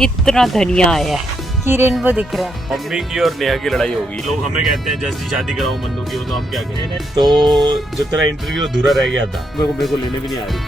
इतना धनिया आया है कि रेनबो दिख रहा है। मम्मी की और नेहा की लड़ाई होगी। लोग हमें कहते हैं जल्दी शादी कराओ मन्नू की, तो हम क्या करें। तो जो तेरा इंटरव्यू अधूरा रह गया था, मेरे को लेने भी नहीं आ रही।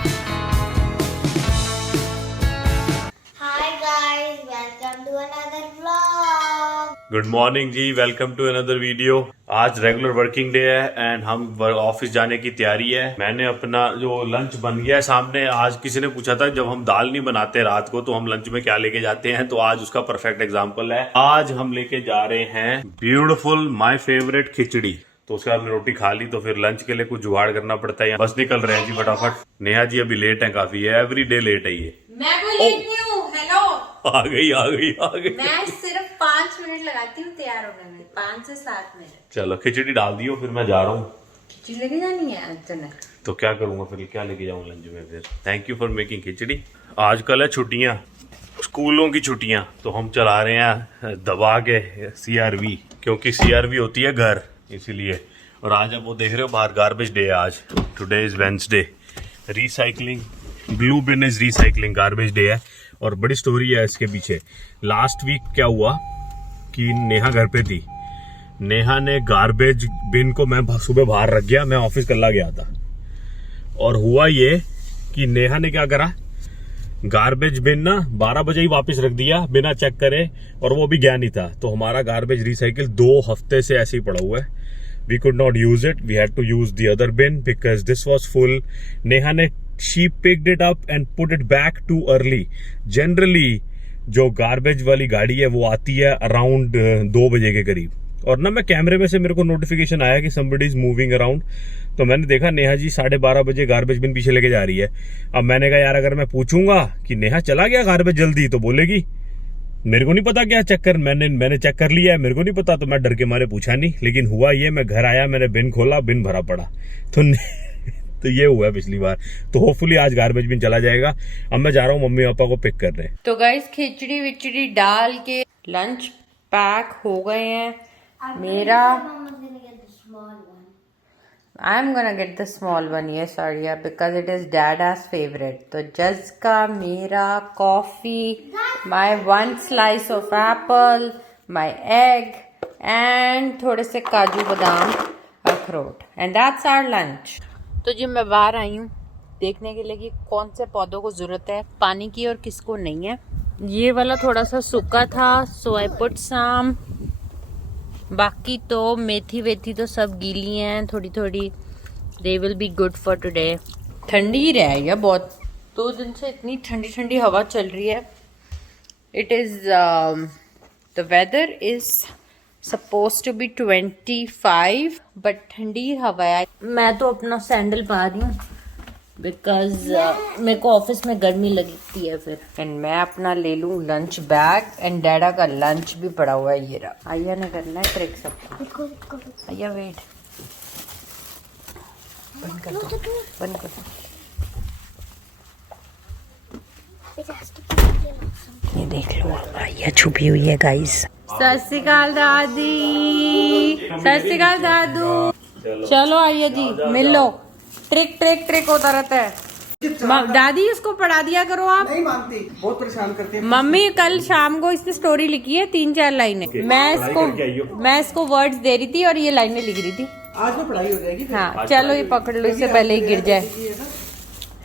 Hi guys, welcome to another vlog. Good morning ji, welcome to another video. आज रेगुलर वर्किंग डे है एंड हम ऑफिस जाने की तैयारी है। मैंने अपना जो लंच बन गया है सामने। आज किसी ने पूछा था जब हम दाल नहीं बनाते रात को तो हम लंच में क्या लेके जाते हैं, तो आज उसका परफेक्ट एग्जांपल है। आज हम लेके जा रहे हैं ब्यूटीफुल माय फेवरेट खिचड़ी। तो उसके बाद हमने रोटी खा ली, तो फिर लंच के लिए कुछ जुगाड़ करना पड़ता है। बस निकल रहे हैं जी फटाफट। नेहा जी अभी लेट है काफी, है एवरी डे लेट है ये। मैं कोई लेट नहीं हूँ। हेलो, आ गई। मैं सिर्फ 5 मिनट लगाती हूँ तैयार होने में, 5 से 7 मिनट। चलो खिचड़ी डाल दियो, फिर मैं जा रहा हूँ। खिचड़ी लेके जानी है आज तो क्या करूंगा फिर, क्या लेके जाऊँ लंच में फिर। थैंक यू फॉर मेकिंग खिचड़ी। आजकल है छुट्टियां, स्कूलों की छुट्टियां, तो हम चला रहे हैं दबा के CRV, क्योंकि CRV होती है घर, इसीलिए। और आज आप वो देख रहे हो बाहर गार्बेज डे है आज। Today is Wednesday, recycling, blue bin is recycling, garbage day है। और बड़ी स्टोरी है इसके पीछे। लास्ट वीक क्या हुआ कि नेहा घर पे थी। नेहा ने गार्बेज बिन को मैं सुबह बाहर रख गया, मैं ऑफिस कल्ला गया था। और हुआ ये कि नेहा ने क्या करा, गार्बेज बिन ना 12 बजे ही वापस रख दिया बिना चेक करे, और वो भी गया नहीं था। तो हमारा गार्बेज रिसाइकिल 2 हफ्ते से ऐसे ही पड़ा हुआ है। We could not use it, we had to use the other bin because this was full. Neha ने she picked it up and put it back too early. Generally जो गार्बेज वाली गाड़ी है वो आती है अराउंड 2 बजे के करीब, और ना मैं कैमरे में से मेरे को नोटिफिकेशन आया कि somebody is moving around। तो मैंने देखा नेहा जी 12:30 बजे गार्बेज बिन पीछे लेके जा रही है। अब मैंने कहा यार अगर मैं पूछूंगा कि नेहा चला गया गार्बेज जल्दी, तो बोलेगी मेरे को नहीं पता क्या चेक कर, मैंने चेक कर लिया है, मेरे को नहीं पता। तो मैं डर के मारे पूछा नहीं। लेकिन हुआ ये, मैं घर आया, मैंने बिन खोला, बिन भरा पड़ा। तो ये हुआ है पिछली बार। तो होपफुली आज गार्बेज बिन चला जाएगा। अब मैं जा रहा हूँ मम्मी पापा को पिक करने। तो गाइस खिचड़ी विचड़ी डाल के लंच पैक हो गए हैं। मेरा I'm gonna get the small one, yes Arya, because it is Dada's favorite. तो जज का, मेरा coffee, my 1 slice of apple, my egg and थोड़े से काजू बादाम अखरोट, and that's our lunch. तो जी मैं बाहर आई हूँ देखने के लिए कि कौन से पौधों को जरूरत है पानी की और किसको नहीं है। ये वाला थोड़ा सा सूखा था, so I put some। बाकी तो मेथी वेथी तो सब गीली हैं थोड़ी थोड़ी। They will be good for today. ठंडी ही रह गया बहुत, 2 दिन से इतनी ठंडी ठंडी हवा चल रही है। It is the weather is suppose to be 25, but ठंडी हवा है। मैं तो अपना सैंडल पा रही हूँ बिकॉज मेरे को ऑफिस में गर्मी लगती है फिर। एंड मैं अपना ले लूँ लंच बैग, एंड डैडा का लंच भी पड़ा हुआ है। ये रहा। आया ने करना है ट्रिक सबको। आया वेट, बंद कर दो, बंद कर दो। ये देख लो आया छुपी हुई है गाइस। सत श्री अकाल दादी, सत श्री अकाल दादू। चलो आइए जी मिल लो। ट्रिक होता रहता है। दादी उसको पढ़ा दिया करो आप। नहीं मानती, बहुत परेशान करते हैं। मम्मी कल शाम को इसने स्टोरी लिखी है 3-4 लाइनें। मैं इसको वर्ड्स दे रही थी और ये लाइनें लिख रही थी। आज में पढ़ाई हो जाएगी। हाँ चलो ये पकड़ लो, इससे पहले ही गिर जाए।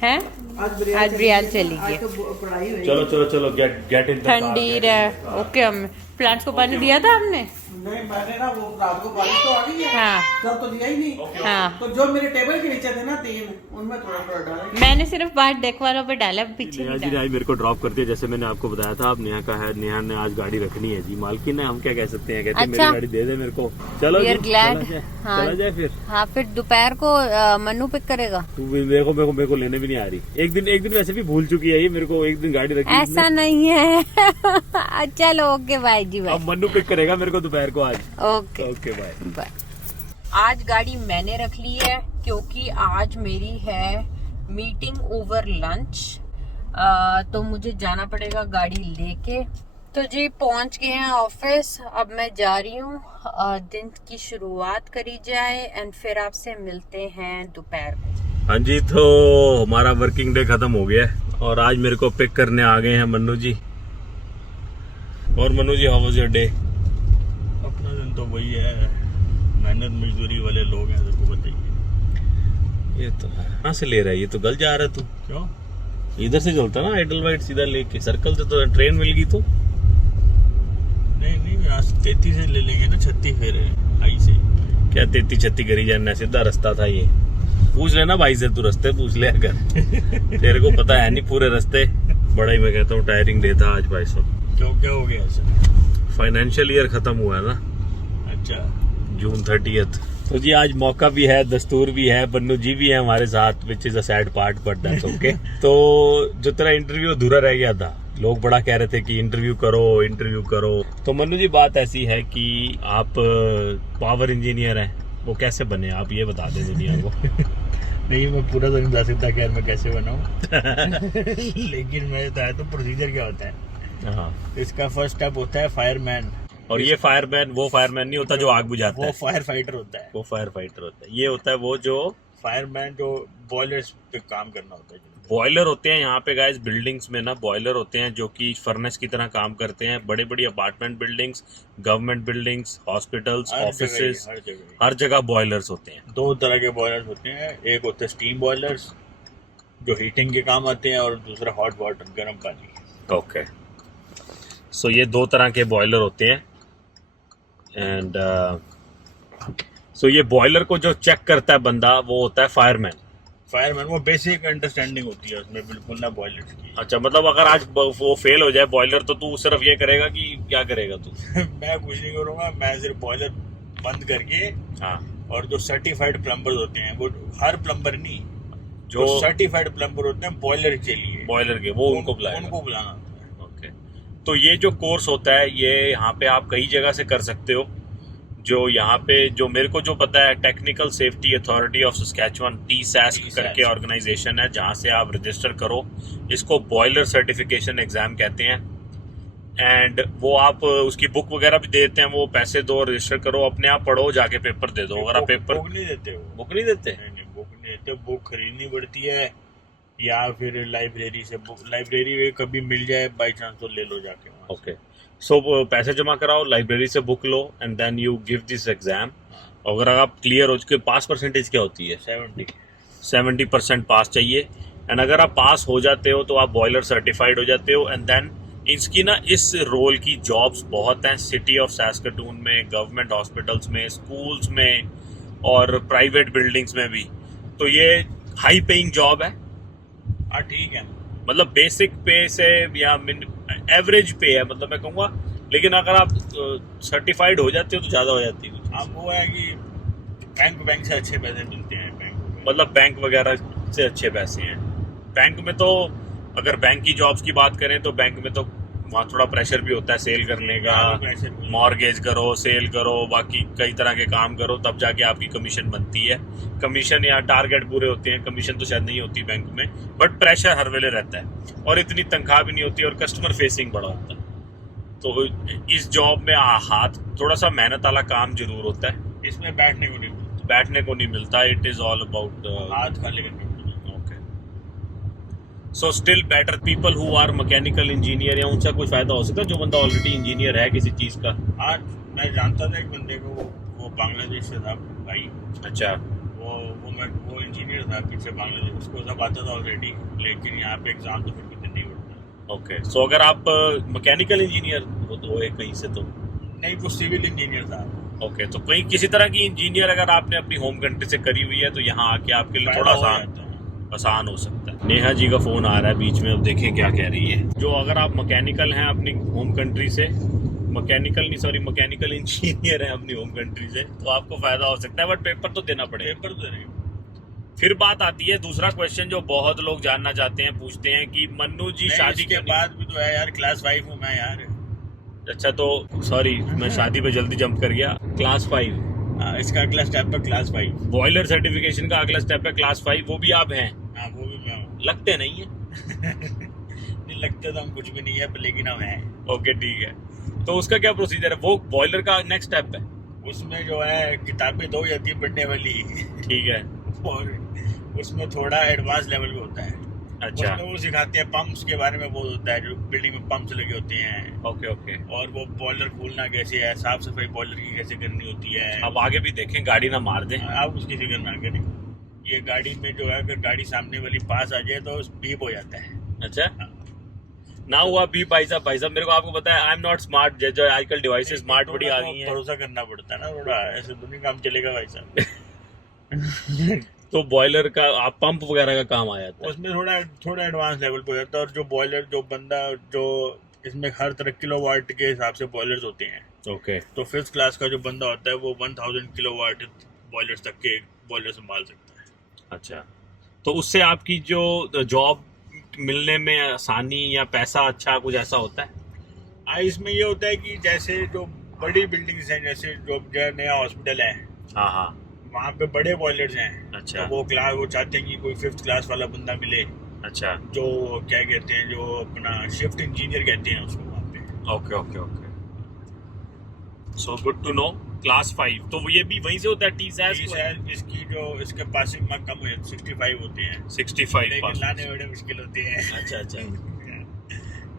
हैं आज ब्रियाल चली गई। पढ़ाई होगी। चलो गेट इन। ठंडी रहे। ओके, हम प्लांट्स को पानी दिया था हमने। नहीं मैंने ना वो रात को बारिश तो आ गई है। हाँ तब तो दिया ही नहीं। हाँ, तो जो मेरे टेबल के नीचे थे ना 3, उनमें थोड़ा डाला। मैंने सिर्फ बाहर डेक वालों पे डाला, पीछे नेहा नहीं जी ने डाला। आज मेरे को ड्रॉप कर दिया, जैसे मैंने आपको बताया था। अब नेहा का है, नेहा ने आज गाड़ी रखनी है जी। मालकिन है, हम क्या कह सकते हैं, कहते हैं अच्छा। मेरी गाड़ी दे दे मेरे को। चलो We are जी, glad। चला जाए, हाँ। चला जाए फिर। हाँ फिर दोपहर को मन्नू पिक करेगा। तू भी मेरे को लेने भी नहीं आ रही। एक दिन वैसे भी भूल चुकी है ये मेरे को। एक दिन गाड़ी रखी ऐसा नहीं है। चलो ओके बाय जी, बाय। अब मन्नू पिक करेगा मेरे को दोपहर को आज। Okay okay bye. बाय। आज गाड़ी मैंने रख ली है क्योंकि आज मेरी है मीटिंग ओवर लंच। तो मुझे जाना पड़ेगा गाड़ी लेके। तो जी पहुंच गए हैं ऑफिस। अब मैं जा रही हूँ, दिन की शुरुआत करी जाए एंड फिर आपसे मिलते हैं दोपहर को। हाँ जी, तो हमारा वर्किंग डे खत्म हो गया है और आज मेरे को पिक करने आ गए हैं मन्नू जी। और मनु जी, हाउ वाज योर डे? अपना दिन तो वही है, मेहनत मजदूरी वाले लोग हैं, सबको बताइए। ये तो है। कहाँ से ले रहा है ये? तो गल जा रहा है तू। क्यों? इधर से चलता ना, एडलवाइट सीधा लेके सर्कल से, तो ट्रेन मिल गई तो। नहीं यहाँ 33 से ले लेंगे ना, 36 फिर आई से। क्या 33-36 करी जाना, सीधा रास्ता था ये। पूछ लेना भाई से, तू रास्ते पूछ ले अगर तेरे को पता है नहीं पूरे रास्ते। बड़ा ही मैं कहता हूँ टायरिंग देता आज भाई साहब। क्यों, क्या हो गया ऐसा? फाइनेंशियल ईयर खत्म हुआ है ना, अच्छा, जून 30th। तो जी आज मौका भी है, दस्तूर भी है, बन्नू जी भी है हमारे साथ, which is a sad part but that's okay. तो जो तेरा इंटरव्यू अधूरा रह गया था, लोग बड़ा कह रहे थे कि इंटरव्यू करो। तो मन्नू जी बात ऐसी है कि आप पावर इंजीनियर हैं, वो कैसे बने आप ये बता दें दुनिया को। नहीं मैं पूरा तो नहीं बता सकता कि यार मैं कैसे बनाऊं लेकिन मैं बताया तो प्रोसीजर क्या होता है। हाँ, इसका फर्स्ट स्टेप होता है फायरमैन। और ये फायरमैन वो फायरमैन नहीं होता जो आग बुझाता वो है, फायर फाइटर होता है। वो फायर फाइटर होता है। ये होता है वो जो फायरमैन जो बॉयलर्स पे काम करना होता है। बॉयलर होते हैं यहाँ पे गाइस, बिल्डिंग्स में ना बॉयलर होते हैं जो कि फर्नेस की तरह काम करते हैं। बड़ी बड़ी apartment buildings, government buildings, hospitals, offices, हर जगह बॉयलर्स होते हैं। दो तरह के बॉयलर्स होते हैं, एक होते हैं स्टीम बॉयलर्स जो हीटिंग के काम आते हैं, और दूसरा हॉट वाटर, गर्म पानी। ओके, सो ये दो तरह के बॉयलर होते हैं। एंड सो ये बॉयलर को जो चेक करता है बंदा, वो होता है फायरमैन। फायरमैन वो बेसिक अंडरस्टैंडिंग होती है उसमें, बिल्कुल ना बॉयलर्स की। अच्छा, मतलब अगर आज वो फेल हो जाए बॉयलर, तो तू सिर्फ ये करेगा कि क्या करेगा तू? मैं कुछ नहीं करूंगा, मैं सिर्फ बॉयलर बंद करके, हाँ, और जो सर्टिफाइड प्लम्बर होते हैं, वो हर प्लम्बर नहीं, जो जो सर्टिफाइड प्लम्बर होते हैं बॉयलर के लिए, बॉयलर के, वो उनको बुलाएगा। उनको बुलाना होता है। ओके, तो ये जो कोर्स होता है, ये यहाँ पे आप कई जगह से कर सकते हो। जो यहाँ पे जो मेरे को जो पता है, technical safety authority of Saskatchewan, TSASC करके ऑर्गेनाइजेशन है, जहाँ से आप रजिस्टर करो। इसको बॉयलर सर्टिफिकेशन एग्जाम कहते हैं। एंड वो आप उसकी बुक वगैरह भी देते हैं, वो पैसे दो, रजिस्टर करो, अपने आप पढ़ो, जाके पेपर दे दो। अगर आप पेपर बुक नहीं देते, बुक नहीं देते, नहीं बुक नहीं देते, बुक खरीदनी पड़ती है, या फिर लाइब्रेरी से बुक, लाइब्रेरी में कभी मिल जाए बाई चांस तो ले लो जाके। ओके, सो पैसे जमा कराओ, लाइब्रेरी से बुक लो, and then you give this exam. अगर आप क्लियर हो चुके, पास परसेंटेज क्या होती है? 70% पास चाहिए। एंड अगर आप पास हो जाते हो तो आप बॉयलर सर्टिफाइड हो जाते हो। एंड देन इसकी ना, इस रोल की जॉब्स बहुत हैं सिटी ऑफ सैस्केटून में, गवर्नमेंट हॉस्पिटल्स में, स्कूल्स में, और प्राइवेट बिल्डिंग्स में भी। तो ये हाई पेइंग जॉब है। हाँ ठीक है, मतलब बेसिक पे से या एवरेज पे है, मतलब मैं कहूँगा। लेकिन अगर आप सर्टिफाइड हो जाते हो तो ज़्यादा हो जाती है। अब वो है कि बैंक से अच्छे पैसे मिलते हैं, बैंक में। मतलब बैंक वगैरह से अच्छे पैसे हैं। बैंक में तो अगर बैंक की जॉब्स की बात करें तो बैंक में तो वहाँ थोड़ा प्रेशर भी होता है सेल करने का, मॉर्गेज करो, सेल करो, बाकी कई तरह के काम करो, तब जाके आपकी कमीशन बनती है। कमीशन या टारगेट पूरे होते हैं, कमीशन तो शायद नहीं होती बैंक में, बट प्रेशर हर वेले रहता है, और इतनी तनख्वाह भी नहीं होती, और कस्टमर फेसिंग बड़ा होता है। तो इस जॉब में हाथ थोड़ा सा मेहनत वाला काम जरूर होता है। इसमें बैठने को नहीं मिलता, बैठने को नहीं मिलता। इट इज ऑल अबाउट हाथ खाली करने। So still better people who are mechanical engineer, या उनसे कुछ फायदा हो सकता है जो बंदा ऑलरेडी इंजीनियर है किसी चीज का। आज मैं जानता था एक बंदे को, वो बांग्लादेश से था भाई। अच्छा, वो इंजीनियर था पीछे बांग्लादेश, उसको सब आता था ऑलरेडी, लेकिन यहाँ पे एग्जाम तो फिर भी देना ही पड़ता। ओके, सो अगर आप मैकेनिकल इंजीनियर हो तो कहीं से, तो नहीं, वो सिविल इंजीनियर था। ओके, तो कहीं किसी तरह की इंजीनियर अगर आपने अपनी होम कंट्री से करी हुई है तो यहाँ आके आपके लिए थोड़ा आसान हो सकता है। नेहा जी का फोन आ रहा है बीच में, अब देखें क्या कह रही है। जो अगर आप मैकेनिकल हैं अपनी होम कंट्री से, मैकेनिकल इंजीनियर हैं अपनी होम कंट्री से, तो आपको फायदा हो सकता है, बट पेपर तो देना पड़ेगा। पेपर तो देना। फिर बात आती है दूसरा क्वेश्चन जो बहुत लोग जानना चाहते हैं, पूछते हैं कि मन्नू जी शादी के बाद भी तो है यार, क्लास 5 हूँ मैं यार। अच्छा, तो सॉरी मैं शादी पे जल्दी जंप कर गया। क्लास 5, इसका अगला स्टेप है क्लास 5। बॉयलर सर्टिफिकेशन का अगला स्टेप है क्लास 5, वो भी आप हैं? हाँ, वो भी मैं हूँ। लगते नहीं है नहीं लगते तो हम कुछ भी नहीं है, लेकिन हम हैं। ओके ठीक है, तो उसका क्या प्रोसीजर है? वो बॉयलर का नेक्स्ट स्टेप है, उसमें जो है किताबें दो जाती है पढ़ने वाली। ठीक है, और उसमें थोड़ा एडवांस लेवल भी होता है। अच्छा उसमें वो सिखाते हैं पंप्स के बारे में, बहुत होता है जो बिल्डिंग में पंप्स लगे होते हैं, ओके ओके। और वो बॉयलर खोलना कैसे है, साफ सफाई बॉयलर की कैसे करनी होती है। अब आगे भी देखें, गाड़ी ना मार दे। आप उसकी फिक्र ना करें, ये गाड़ी में जो है अगर गाड़ी सामने वाली पास आ जाए तो बीप हो जाता है। अच्छा ना हुआ भी भाई साहब मेरे को आपको पता है आई एम नॉट स्मार्ट, जो आजकल डिवाइसेस स्मार्ट बड़ी आ गई हैं। भरोसा करना पड़ता है ना थोड़ा, ऐसे तो नहीं काम चलेगा भाई साहब। तो बॉयलर का आप पंप वगैरह का काम आ जाता है उसमें थोड़ा एडवांस लेवल पे हो जाता है। और जो बॉयलर जो बंदा जो इसमें हर तरह किलोवाट के हिसाब से बॉयलर्स होते हैं, ओके। तो फिफ्थ क्लास का जो बंदा होता है वो 1000 किलोवाट बॉयलर्स तक के बॉयलर संभाल सकता है। अच्छा, तो उससे आपकी जो जॉब मिलने में आसानी या पैसा अच्छा कुछ ऐसा होता है? इसमें ये होता है कि जैसे जो बड़ी बिल्डिंग्स हैं, जैसे जो नया हॉस्पिटल है, हाँ हाँ, वहाँ पे बड़े बॉयलर्स हैं। अच्छा। तो वो चाहते हैं कि कोई फिफ्थ क्लास वाला बंदा मिले, अच्छा, जो क्या कहते हैं, जो अपना शिफ्ट इंजीनियर कहते हैं उसको वहाँ पे। Okay okay okay. So good to know. Class 5 तो ये भी वहीं से होता है? टी-सैट इसकी जो इसके पासिंग मार्क कम है, 65 होते हैं, 65 लेकिन लाने बड़े मुश्किल होते हैं। अच्छा अच्छा,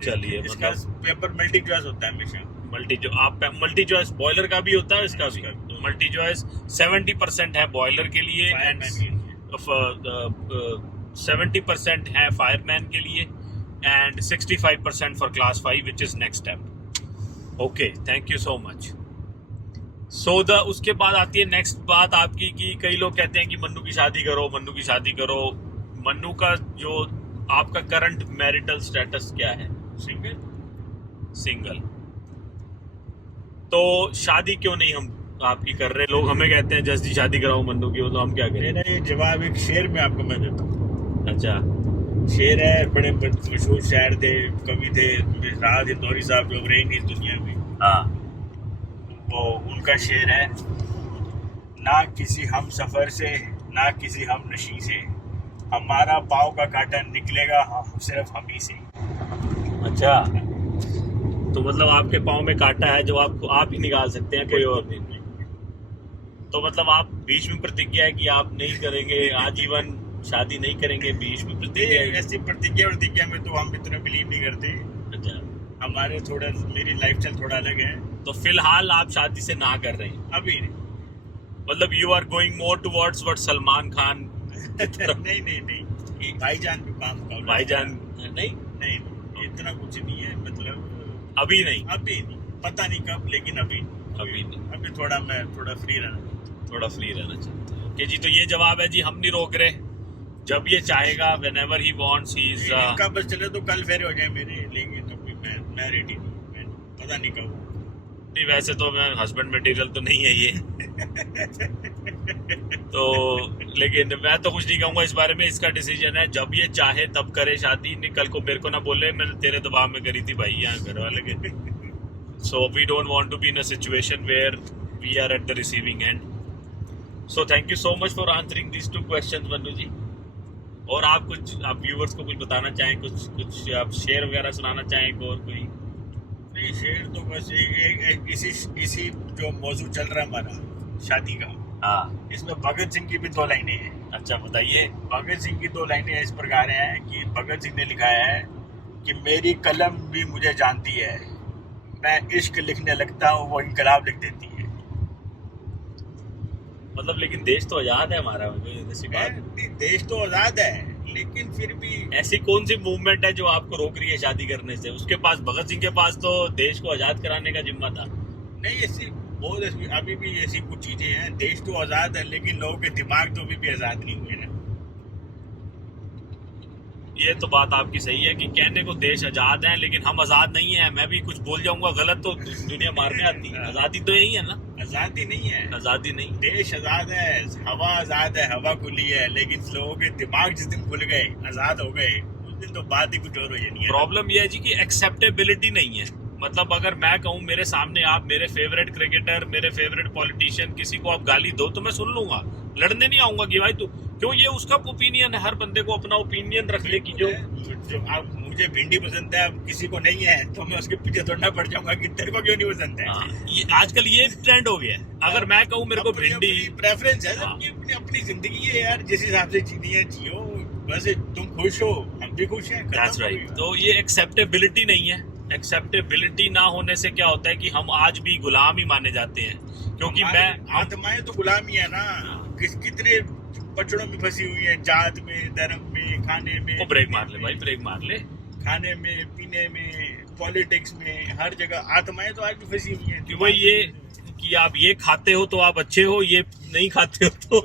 चलिए। इसका मतलब पेपर मल्टी चॉइस होता है हमेशा। मल्टी चॉइस बॉयलर का भी होता है, इसका भी? मल्टी चॉइस 70% है बॉयलर के लिए एंड 70% है फायरमैन के लिए and 65% for class 5 which is next step. Okay, thank you so much. So उसके बाद आती है नेक्स्ट बात आपकी कि कई लोग कहते हैं कि मन्नू की शादी करो, मन्नू की शादी करो। मन्नू का जो आपका करंट मैरिटल स्टेटस क्या है? सिंगल। तो शादी क्यों नहीं हम आपकी कर रहे? लोग हमें कहते हैं जल्दी शादी कराओ मन्नू की, तो हम क्या करें? मेरा ये जवाब एक शेर में आपको मैं देता हूँ। अच्छा, शेर है, बड़े मशहूर शायर थे, कवि थे, राहत इंदौरी साहब जो रहे नहीं इस दुनिया में। हाँ, वो उनका शेर है, ना किसी हम सफर से ना किसी हम नशी से, हमारा पाँव का कांटा निकलेगा सिर्फ हम ही से। अच्छा, तो मतलब आपके पाँव में कांटा है जो आप ही निकाल सकते हैं, कोई और नहीं? तो मतलब आप बीच में प्रतिज्ञा है कि आप नहीं करेंगे, आजीवन शादी नहीं करेंगे, बीच में प्रतिज्ञा है? ऐसी प्रतिज्ञा में तो हम इतना बिलीव नहीं करते। अच्छा, हमारे थोड़ा मेरी लाइफस्टाइल थोड़ा अलग है। तो फिलहाल आप शादी से ना कर रहे हैं अभी नहीं। मतलब you are going more towards what Salman Khan? नहीं भाईजान भी काम का भाईजान नहीं, इतना कुछ नहीं है, मतलब अभी नहीं, पता नहीं कब, लेकिन अभी नहीं, अभी थोड़ा फ्री रहना चाहते हैं। ओके जी, तो ये जवाब है जी, हम नहीं रोक रहे, जब ये चाहेगा whenever he wants he is इनका बस चले तो कल फेरे हो जाए मेरे, लेकिन तो मैं रेडी नहीं, पता नहीं कब। नहीं, वैसे तो मैं हस्बैंड मटेरियल तो नहीं है ये तो लेकिन मैं तो कुछ नहीं कहूँगा इस बारे में, इसका डिसीजन है, जब ये चाहे तब करे शादी। नहीं कल को मेरे को ना बोले मैंने तेरे दबाव में करी थी भाई, यहाँ घर वाले के। So we don't want to be in a situation where we are at the receiving end. So thank you so much for answering these 2 questions Mannu ji. और आप व्यूअर्स को कुछ बताना चाहें, कुछ आप शेर वगैरह सुनाना चाहें, और कोई? नहीं, शेर तो बस इसी जो मौजू चल रहा है हमारा शादी का, हाँ, इसमें भगत सिंह की भी 2 लाइनें हैं। अच्छा बताइए। भगत सिंह की 2 लाइनें इस प्रकार हैं कि भगत सिंह ने लिखा है कि मेरी कलम भी मुझे जानती है, मैं इश्क लिखने लगता हूँ वो इनकलाब लिख देती है। मतलब लेकिन देश तो आजाद है हमारा, देश तो आजाद है, लेकिन फिर भी ऐसी कौन सी मूवमेंट है जो आपको रोक रही है शादी करने से? उसके पास, भगत सिंह के पास तो देश को आजाद कराने का जिम्मा था। नहीं, अभी भी ऐसी कुछ चीजें हैं, देश तो आजाद है लेकिन लोगों के दिमाग तो अभी भी आजाद नहीं हुए ना। ये तो बात आपकी सही है कि कहने को देश आजाद है लेकिन हम आजाद नहीं है। मैं भी कुछ बोल जाऊंगा गलत तो दुनिया मारने आती है। आजादी तो यही है ना? आजादी नहीं है, आजादी नहीं, देश आजाद है, हवा आजाद है, हवा खुली है, लेकिन लोगों के दिमाग जिस दिन खुल गए, आजाद हो गए, उस दिन तो बात ही कुछ और हो जानी है। प्रॉब्लम यह है जी कि एक्सेप्टेबिलिटी नहीं है। मतलब अगर मैं कहूँ मेरे सामने आप मेरे फेवरेट क्रिकेटर, मेरे फेवरेट पॉलिटिशियन, किसी को आप गाली दो तो मैं सुन लूंगा, लड़ने नहीं आऊंगा कि भाई तू क्यों, ये उसका ओपिनियन है। हर बंदे को अपना ओपिनियन रखने की जो आप मुझे भिंडी पसंद है, अब किसी को नहीं है तो मैं उसके पीछे दौड़ना पड़ जाऊंगा कि तेरे को क्यों नहीं पसंद है। ये आजकल ये ट्रेंड हो गया है। अगर मैं कहूँ मेरे को भिंडी, प्रेफरेंस है, सबकी अपनी जिंदगी है यार, जिस हिसाब से जीनी है जियो, बस तुम खुश हो, हम भी खुश हैं। That's right. तो ये एक्सेप्टेबिलिटी नहीं है। एक्सेप्टेबिलिटी ना होने से क्या होता है कि हम आज भी गुलाम ही माने जाते हैं, क्योंकि आत्माएं तो गुलाम ही है ना, कितने पचड़ों में फंसी हुई है, जात में, धर्म में, खाने में। ब्रेक मार ले भाई, ब्रेक मार ले। खाने में, पीने में, पॉलिटिक्स में, हर जगह आत्माएं तो आज भी फंसी हुई हैं। कि वही ये कि आप ये खाते हो तो आप अच्छे हो, ये नहीं खाते हो तो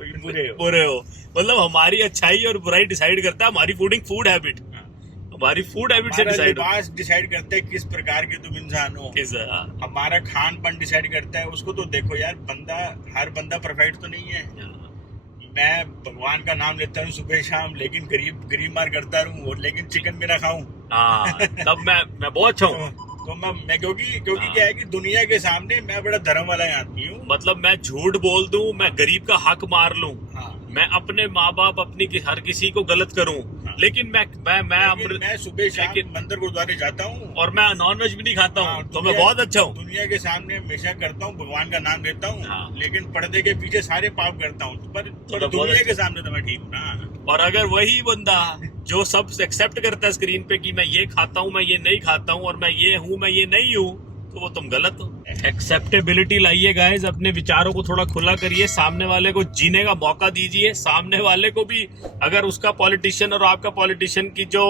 बुरे हो। मतलब हमारी अच्छाई और बुराई डिसाइड करता है हमारी फूड हैबिट। हमारी फूड हैबिट से डिसाइड करते हैं किस प्रकार के तुम इंसान हो। हमारा खान पान डिसाइड करता है। उसको तो देखो यार, हर बंदा परफेक्ट तो नहीं है। मैं भगवान का नाम लेता हूँ सुबह शाम, लेकिन गरीब मार करता रहूं और लेकिन चिकन भी ना खाऊं, तब मैं बहुत अच्छा हूँ। तो मैं क्योंकि क्या है कि दुनिया के सामने मैं बड़ा धर्म वाला आदमी हूँ। मतलब मैं झूठ बोल दूं, मैं गरीब का हक मार लूं, मैं अपने माँ बाप हर किसी को गलत करूं, लेकिन मैं सुबह शाम मंदिर गुरुद्वारे जाता हूँ और मैं नॉनवेज भी नहीं खाता हूँ, तो मैं बहुत अच्छा हूँ। दुनिया के सामने हमेशा करता हूँ, भगवान का नाम लेता हूँ, लेकिन पर्दे के पीछे सारे पाप करता हूँ। पर दुनिया के सामने तो मैं ठीक हूँ ना। और अगर वही बंदा जो सब एक्सेप्ट करता है स्क्रीन पे कि मैं ये खाता हूँ, मैं ये नहीं खाता हूँ, और मैं ये हूँ, मैं ये नहीं हूँ, तो वो तुम गलत हो। एक्सेप्टेबिलिटी लाइए गाइस, अपने विचारों को थोड़ा खुला करिए, सामने वाले को जीने का मौका दीजिए। सामने वाले को भी अगर उसका पॉलिटिशियन और आपका पॉलिटिशियन की जो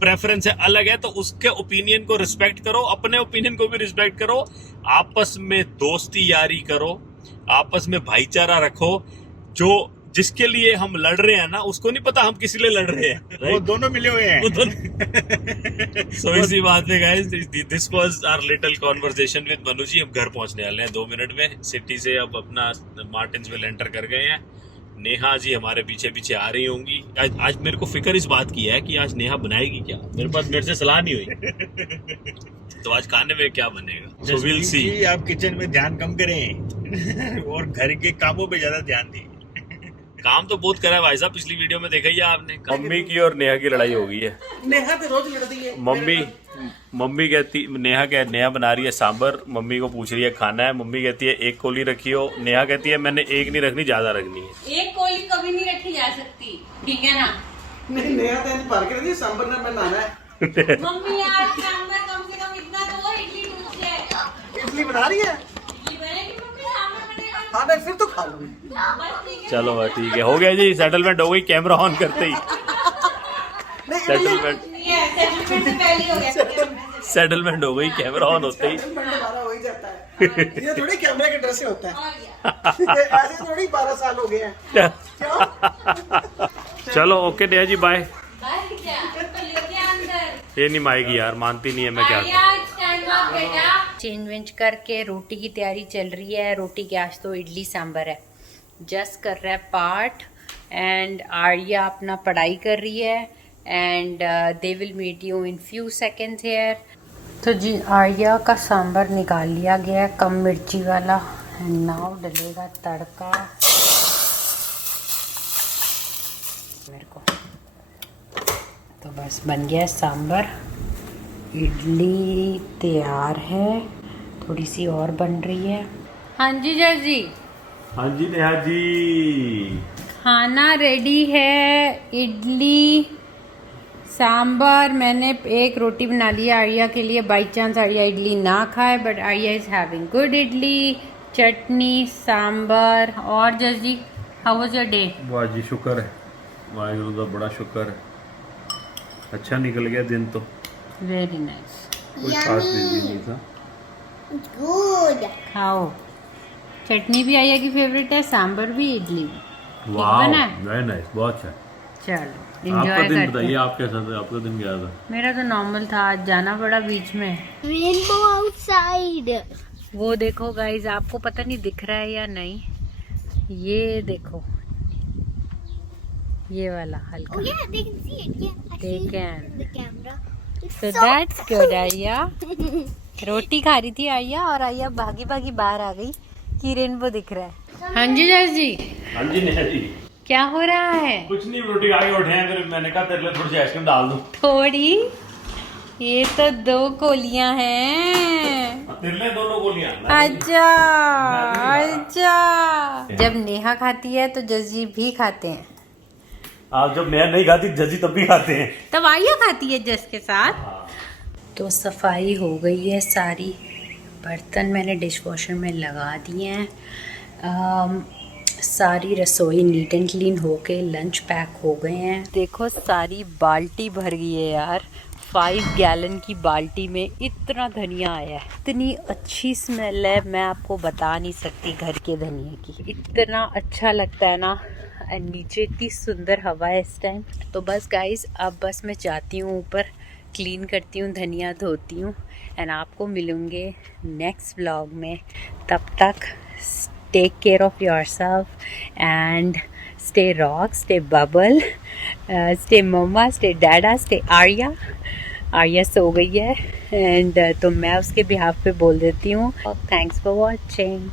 प्रेफरेंस है अलग है, तो उसके ओपिनियन को रिस्पेक्ट करो, अपने ओपिनियन को भी रिस्पेक्ट करो, आपस में दोस्ती यारी करो, आपस में भाईचारा रखो। जो जिसके लिए हम लड़ रहे हैं ना, उसको नहीं पता हम किसी लिए लड़ रहे हैं। वो दोनों मिले हुए हैं। So, इसी बात पे guys, this was our little conversation with Manu ji. हम घर पहुंचने वाले हैं 2 मिनट में। सिटी से अब अपना मार्टिन्सविल एंटर कर गए हैं। नेहा जी हमारे पीछे पीछे आ रही होंगी। आज मेरे को फिक्र इस बात की है कि आज नेहा बनाएगी क्या। मेरे से सलाह नहीं हुई तो आज खाने में क्या बनेगा। So we'll see। आप किचन में ध्यान कम करें और घर के कामों पे ज्यादा ध्यान दें। काम तो बहुत करा है भाई साहब, पिछली वीडियो में देखा ही आपने। मम्मी की और नेहा की लड़ाई हो गई है। नेहा तो रोज लड़ती है। मम्मी कहती, नेहा बना रही है सांबर, मम्मी को पूछ रही है खाना है, मम्मी कहती है 1 कोली रखी हो, नेहा कहती है मैंने 1 नहीं रखनी, ज्यादा रखनी है। 1 कोली कभी नहीं रखी जा सकती, ठीक है ना। नहीं, नेहा तो भर के रखी, सांबर में बनाना है। मम्मी यार सांबर कम से कम इतना तो इडली टूट जाए। इडली बना रही है। हाँ मैं फिर तो खा लूंगी। चलो भाई ठीक है, हो गया जी, सेटलमेंट हो गई। कैमरा ऑन करते ही सेटलमेंट हो गई, कैमरा ऑन होते ही। हो ही जाता है। ये थोड़ी कैमरे के डर से होता है। ऐसे थोड़ी 12 साल हो गए हैं। चलो ओके नेहा जी, बाय। ये नहीं माएगी यार, मानती नहीं है। मैं क्या चेंज वेंज करके रोटी की तैयारी चल रही है। रोटी के आज तो इडली सांबर है। जस्ट कर रहा है पार्ट एंड आर्या अपना पढ़ाई कर रही है and they will meet you in few seconds here. तो जी आर्या का सांबर निकाल लिया गया है, कम मिर्ची वाला। एंड नाउ डलेगा तड़का मेरे को। तो बस बन गया सांबर। इडली तैयार है, थोड़ी सी और बन रही है। हाँ जी जज जी। हाँ जी नेहा जी, खाना रेडी है। इडली सांबर, मैंने 1 रोटी बना लिया आर्या के लिए। बाई चांस आर्या इडली ना खाए, but Arya is having good idli, chutney, sambar. और जज ji how was your day? वाह जी, शुक्र है वाहिगुरू का, बड़ा शुक्र है। अच्छा निकल गया दिन तो। Very nice. कोई खास नहीं था। गुड। खाओ। चटनी भी आर्या की फेवरेट है, सांबर भी, इडली भी। वाह वेरी नाइस, बहुत अच्छा। चलो आपका एंजॉय दिन करते बताइए, हैं। आप कैसा था? आपका दिन क्या था? मेरा तो नॉर्मल था, आज जाना पड़ा बीच में। Rainbow outside. वो देखो गाइज, आपको पता नहीं दिख रहा है या नहीं, ये देखो ये वाला हल्का। Oh yeah, they can see it. Yeah, I They see can. the camera. It's So so that's good Arya. रोटी खा रही थी आर्या और आर्या भागी भागी बाहर आ गई कि रेनबो दिख रहा है। हाँ जी जज जी, हाँ जी नेहा जी, क्या हो रहा है? कुछ नहीं, रोटी खा के उठे हैं, फिर मैंने कहा तेरे लिए थोड़ी सी आइसक्रीम डाल दूं। थोड़ी, ये तो 2 कोलियां हैं। तेरे लिए दोनों गोलियां। अच्छा अच्छा। जब नेहा खाती है तो जजी भी खाते हैं। आप जब मैं नहीं खाती जजी तब भी खाते हैं। तब आइया खाती है जस के साथ। तो सफाई हो गई है सारी, बर्तन मैंने डिश वॉशर में लगा दिए हैं, सारी रसोई नीट एंड क्लीन होके लंच पैक हो गए हैं। देखो सारी बाल्टी भर गई है यार, 5 गैलन की बाल्टी में इतना धनिया आया है। इतनी अच्छी स्मेल है, मैं आपको बता नहीं सकती घर के धनिया की, इतना अच्छा लगता है ना। नीचे इतनी सुंदर हवा है इस टाइम। तो बस गाइस, अब बस मैं जाती हूँ ऊपर, क्लीन करती हूँ, धनिया धोती हूँ, एंड आपको मिलूँगे नेक्स्ट व्लॉग में। तब तक take care of yourself and stay rock, stay bubble, stay mamma, stay dada, stay Arya. Arya सो गई है एंड तो मैं उसके बिहाफ पे बोल देती हूँ। Thanks for watching.